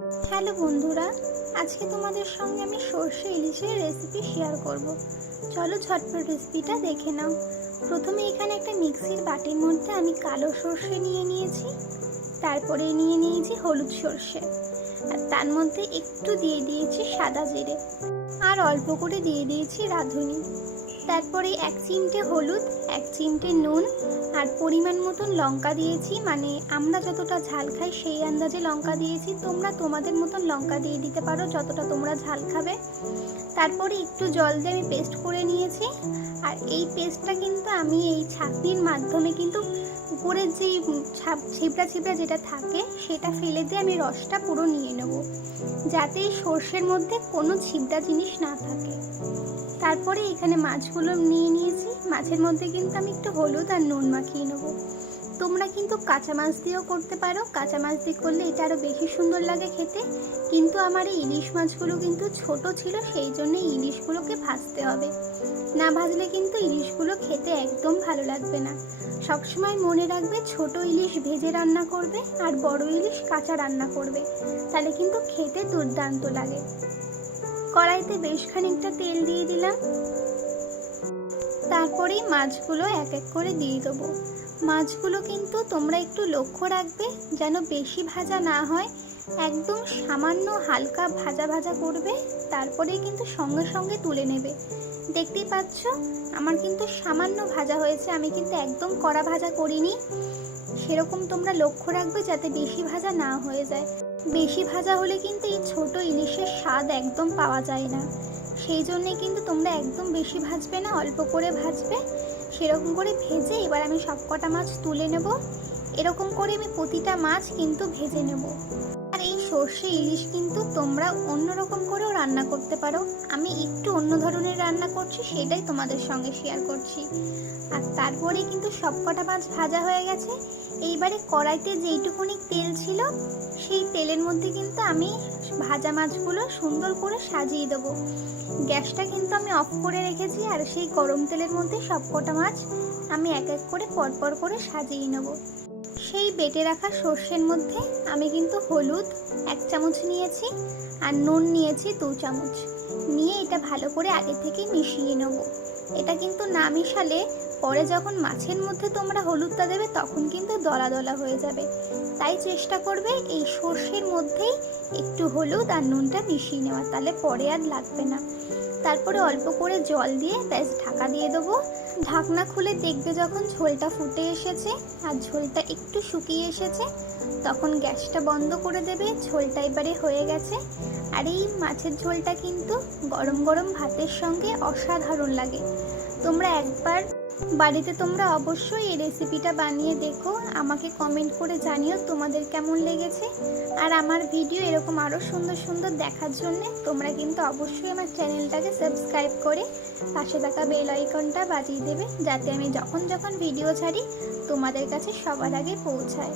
Hello বন্ধুরা, আজকে তোমাদের সঙ্গে আমি সর্ষে ইলিশের রেসিপি শেয়ার করব। চলো ঝটপট রেসিপিটা দেখে নাও। প্রথমে এখানে একটা মিক্সির বাটির মধ্যে আমি কালো সর্ষে নিয়ে নিয়েছি, তারপরে নিয়ে নিয়েছি হলুদ সর্ষে, আর তার মধ্যে একটু দিয়ে দিয়েছি সাদা জিরে, আর অল্প করে দিয়ে দিয়েছি রাঁধুনি। তারপরে 1 চিমটে হলুদ, 1 চিমটে নুন, আর পরিমাণ মতন লঙ্কা দিয়েছি। মানে আমরা যতটা ঝাল খাই সেই আন্দাজে লঙ্কা দিয়েছি, তোমরা তোমাদের মতন লঙ্কা দিয়ে দিতে পারো যতটা তোমরা ঝাল খাবে। তারপরে একটু জল দিয়ে আমি পেস্ট করে নিয়েছি। আর এই পেস্টটা কিন্তু আমি এই ছাঁকনির মাধ্যমে কিন্তু উপরের যে ছিবড়া ছিবড়া যেটা থাকে সেটা ফেলে দিয়ে আমি রসটা পুরো নিয়ে নেব, যাতে এই সর্ষের মধ্যে কোনো ছিবড়া জিনিস না থাকে। তারপরে এখানে মাছগুলো নিয়ে নিয়েছি। মাছের মধ্যে কিন্তু আমি একটু হলুদ আর নুন মাখিয়ে নেব। তোমরা কিন্তু কাঁচা মাছ দিয়েও করতে পারো, কাঁচা মাছ দিয়ে করলে এটা আরও বেশি সুন্দর লাগে খেতে। কিন্তু আমার এই ইলিশ মাছগুলো কিন্তু ছোট ছিল, সেই জন্য ইলিশগুলোকে ভাজতে হবে। না ভাজলে কিন্তু ইলিশগুলো খেতে একদম ভালো লাগবে না। সবসময় মনে রাখবে, ছোট ইলিশ ভেজে রান্না করবে আর বড় ইলিশ কাঁচা রান্না করবে, তাহলে কিন্তু খেতে দুর্দান্ত লাগে। কড়াইতে বেশ খানিকটা তেল দিয়ে দিলাম। তারপরেই মাছগুলো এক এক করে দিয়ে দেবো। মাছগুলো কিন্তু তোমরা একটু লক্ষ্য রাখবে যেন বেশি ভাজা না হয়, একদম সামান্য হালকা ভাজা ভাজা করবে, তারপরেই কিন্তু সঙ্গে সঙ্গে তুলে নেবে। দেখতেই পাচ্ছ আমার কিন্তু সামান্য ভাজা হয়েছে, আমি কিন্তু একদম কড়া ভাজা করিনি। সেরকম তোমরা লক্ষ্য রাখবে যাতে বেশি ভাজা না হয়ে যায়। বেশি ভাজা হলে কিন্তু এই ছোট ইলিশের স্বাদ একদম পাওয়া যায় না। সেই জন্যে কিন্তু তোমরা একদম বেশি ভাজবে না, অল্প করে ভাজবে। সেরকম করে ভেজে এবার আমি সবকটা মাছ তুলে নেব। এরকম করে আমি প্রতিটা মাছ কিন্তু ভেজে নেব। আর এই সর্ষে ইলিশ কিন্তু তোমরা অন্যরকম করেও রান্না করতে পারো। আমি একটু অন্য ধরনের রান্না করছি, সেটাই তোমাদের সঙ্গে শেয়ার করছি। আর তারপরে কিন্তু সবকটা মাছ ভাজা হয়ে গেছে। এইবারে কড়াইতে যেইটুকুনি তেল ছিল সেই তেলের মধ্যে কিন্তু আমি ভাজা মাছগুলো সুন্দর করে সাজিয়ে দেবো। গ্যাসটা কিন্তু আমি অফ করে রেখেছি, আর সেই গরম তেলের মধ্যে সবকটা মাছ আমি এক এক করে পরপর করে সাজিয়ে নেব। সেই বেটে রাখা সর্ষের মধ্যে আমি কিন্তু হলুদ 1 চামচ নিয়েছি, আর নুন নিয়েছি 2 চামচ নিয়ে এটা ভালো করে আগে থেকে মিশিয়ে নেব। এটা কিন্তু না মিশালে পরে যখন মাছের মধ্যে তোমরা হলুদটা দেবে তখন কিন্তু দলা দলা হয়ে যাবে। তাই চেষ্টা করবে এই সর্ষের মধ্যেই একটু হলুদ আর নুনটা মিশিয়ে নেওয়া, তাহলে পরে আর লাগবে না। তারপরে অল্প করে জল দিয়ে ব্যাস ঢাকা দিয়ে দেবো। ঢাকনা খুলে দেখবে যখন ঝোলটা ফুটে এসেছে আর ঝোলটা একটু শুকিয়ে এসেছে, তখন গ্যাসটা বন্ধ করে দেবে। ঝোলটা এবারে হয়ে গেছে। আর এই মাছের ঝোলটা কিন্তু গরম গরম ভাতের সঙ্গে অসাধারণ লাগে। তোমরা একবার বাড়িতে তোমরা অবশ্যই এই রেসিপিটা বানিয়ে দেখো, আমাকে কমেন্ট করে জানিও তোমাদের কেমন লেগেছে। আর আমার ভিডিও এরকম আরও সুন্দর সুন্দর দেখার জন্য তোমরা কিন্তু অবশ্যই আমার চ্যানেলটাকে সাবস্ক্রাইব করে পাশে থাকা বেল আইকনটা বাজিয়ে দেবে, যাতে আমি যখন যখন ভিডিও ছাড়ি তোমাদের কাছে সবার আগে পৌঁছায়।